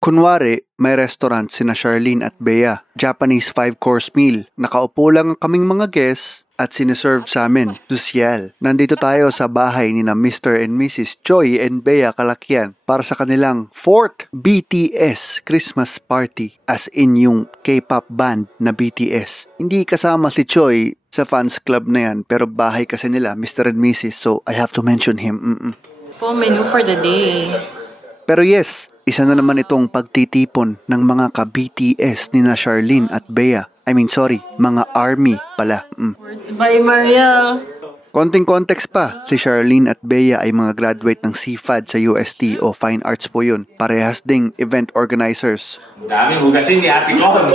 Kunwari, may restaurant sina Charlene at Bea, Japanese 5-course meal. Nakaupo lang kaming mga guests at siniserve sa amin. Sosyal. Nandito tayo sa bahay ni na Mr. and Mrs. Choi and Bea Kalakian para sa kanilang 4th BTS Christmas party, as in yung K-pop band na BTS. Hindi kasama si Choi sa fans club na yan, pero bahay kasi nila, Mr. and Mrs. So I have to mention him. Po, menu for the day. Pero yes, isa na naman itong pagtitipon ng mga ka-BTS ni na Charlene at Bea. Mga ARMY pala. Words by Mariel. Konting context pa, si Charlene at Bea ay mga graduate ng CFAD sa UST o Fine Arts po yun. Parehas ding event organizers. Dami hugasin ni Ate Con.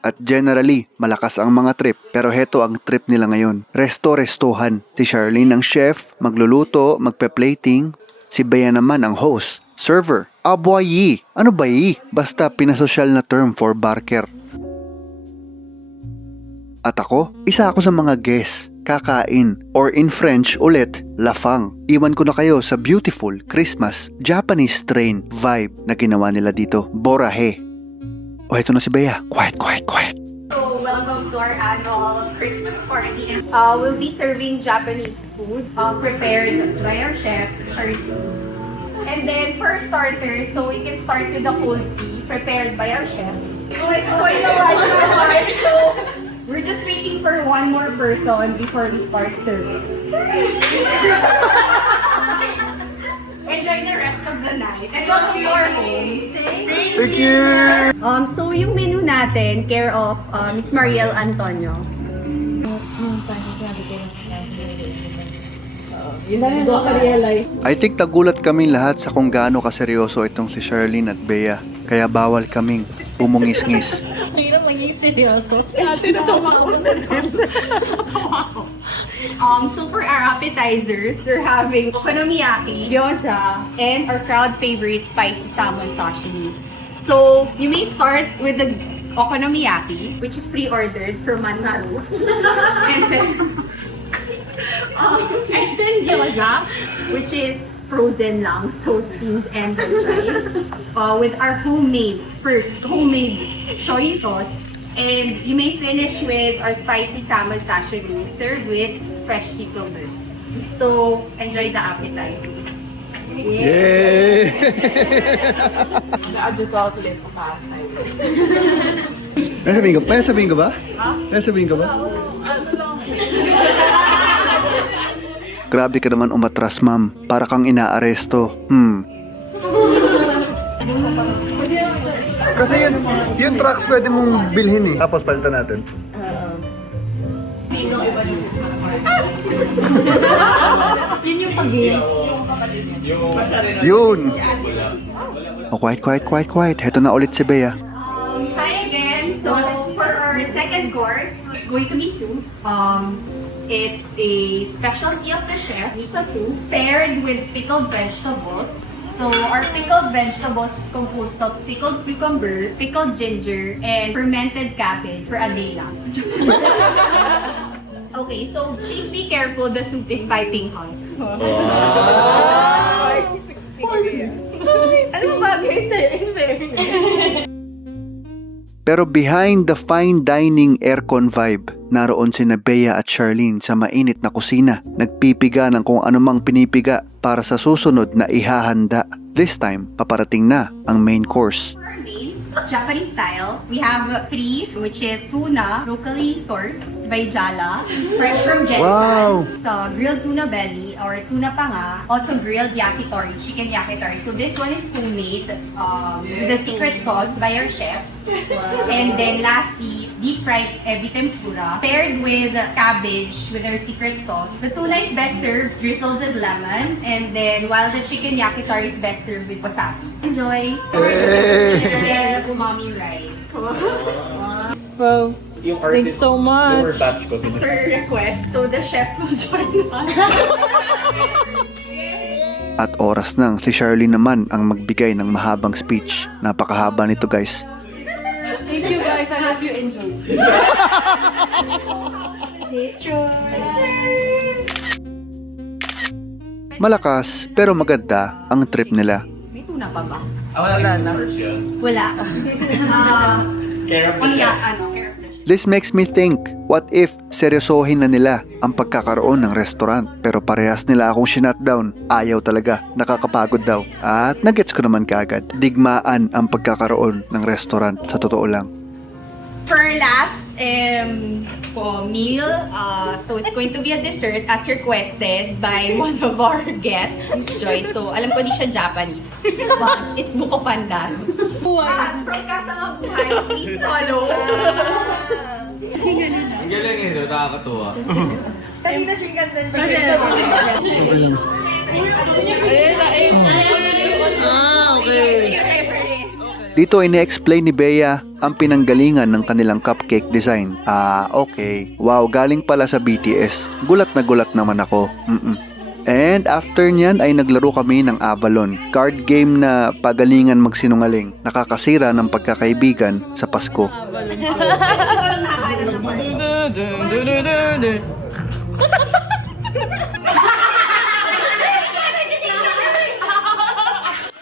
At generally, malakas ang mga trip. Pero heto ang trip nila ngayon. Resto-restohan. Si Charlene ang chef, magluluto, magpe-plating. Si Bea naman ang host, server. Aboyi! Ano ba yi? Basta pinasosyal na term for barker. At ako, isa ako sa mga guests, kakain, or in French ulit, lafang. Iwan ko na kayo sa beautiful Christmas Japanese train vibe na ginawa nila dito. Borahe. O eto na si Bea. Quiet. So, welcome to our annual Christmas party. We'll be serving Japanese food prepared by our chef, Charlene. And then for starters, so we can start with the cozy prepared by our chef. So we're just waiting for one more person before we start serving. Enjoy the rest of the night and welcome to our home. Thank you! So yung menu natin, care of Miss Mariel Antonio. Yun lang yung realize. I think nagulat kaming lahat sa kung gaano kaseryoso itong si Charlene at Bea. Kaya bawal kaming bumungis-ngis. Hirap maging seryoso. Ate na So for our appetizers, we're having okonomiyaki, gyoza, and our crowd favorite spicy salmon sashimi. So you may start with the okonomiyaki, which is pre-ordered from Manmaru. And then gyoza, which is frozen lang, so steamed and dried. With our homemade soy sauce. And you may finish with our spicy salmon sashimi served with fresh cucumbers. So, enjoy the appetizers. Yay! Na-adjust ako tuloy sa parasite. May sabihin ka ba? May sabihin ka ba? Grabe ka naman umatras, ma'am. Para kang inaaresto. Kasi yung trucks pwede mong bilhin eh. Tapos palitan natin. Yun yung pag-games. Yun! Oh, quiet. Heto na ulit si Bea. Hi again. So, for our second course, it's going to be soup. It's a specialty of the chef, miso soup, paired with pickled vegetables. So, our pickled vegetables is composed of pickled cucumber, pickled ginger, and fermented cabbage for a day lang. Okay, so please be careful. The soup is piping hot. Ano ba bagay sa'yo? In fairness. Pero behind the fine dining aircon vibe, naroon sina Bea at Charlene sa mainit na kusina, nagpipiga ng kung anumang pinipiga para sa susunod na ihahanda. This time, paparating na ang main course. For our mains, Japanese style, we have three, which is tuna, locally sourced by Jala, fresh from Gensan. Wow! So, grilled tuna belly or tuna panga, also grilled yakitori, chicken yakitori. So this one is homemade with a secret sauce by our chef. And then lastly, deep fried ebi tempura paired with cabbage with our secret sauce. The tuna is best served drizzled with lemon, and then while the chicken yakitori is best served with wasabi. Enjoy! And umami rice. Wow. Yung Thanks so much. Lower batch ko. Per request, so the chef will join us. At oras nang si Charlene naman ang magbigay ng mahabang speech. Napakahaba nito, guys. Thank you guys. I hope you enjoy. Malakas pero maganda ang trip nila. May tuna Una pa ba? Wala na. Version. Wala. Care of the Care chef. of the chef. This makes me think, what if seryosohin na nila ang pagkakaroon ng restaurant pero parehas nila akong shinutdown? Ayaw talaga, nakakapagod daw. At nagets ko naman kaagad, digmaan ang pagkakaroon ng restaurant sa totoo lang. For last meal, so it's going to be a dessert as requested by one of our guests, Miss Joy. So alam ko di siya Japanese, but it's buko pandan. From Casa Mabuhay, please follow. Ang galing ito, nakakatuwa. Dito ine-explain ni Bea ang pinanggalingan ng kanilang cupcake design. Okay. Wow, galing pala sa BTS. Gulat na gulat naman ako. And after nyan ay naglaro kami ng Avalon. Card game na pagalingan magsinungaling. Nakakasira ng pagkakaibigan sa Pasko.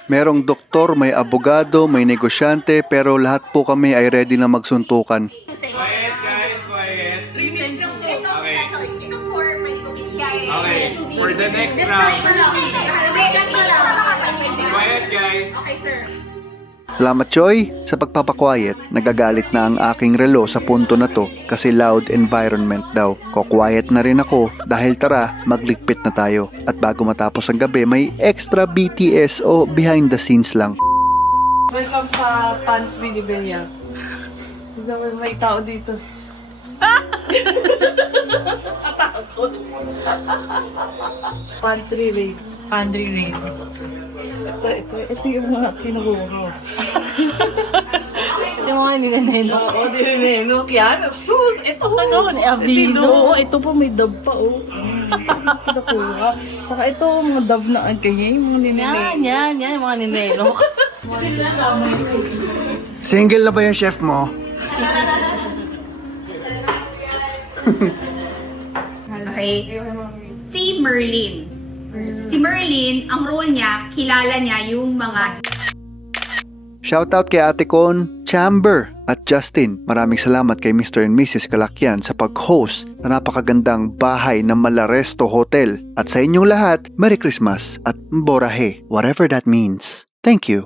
Merong doktor, may abogado, may negosyante, pero lahat po kami ay ready na magsuntukan. Quiet guys, quiet. Okay, for the next round. Quiet guys. Salamat Choy sa pagpapaquiet. Nagagalit na ang aking relo sa punto na to kasi loud environment daw. Ko-quiet na rin ako dahil tara, magligpit na tayo. At bago matapos ang gabi, may extra BTS o behind the scenes lang. Welcome sa pantry ni Bea. May tao dito. Pantry raid. Pantry raid. Ito yung mga kinukuha ko. Ito yung mga nineneno. Oo, nineneno. Kaya, sus! Ito ano, ni Avino. Ito pa may dab pa, oh. Kinukuha. Saka ito, mga dab na kanya, yung mga nineneno. Yan, yung mga nineneno. Single na ba yung chef mo? Okay. Si Merlin. Si Merlin, ang role niya, kilala niya yung mga Shoutout kay Ate Con, Chamber at Justin. Maraming salamat kay Mr. and Mrs. Kalakyan sa pag-host na napakagandang bahay ng Malaresto Hotel. At sa inyong lahat, Merry Christmas at Mborahe, whatever that means. Thank you.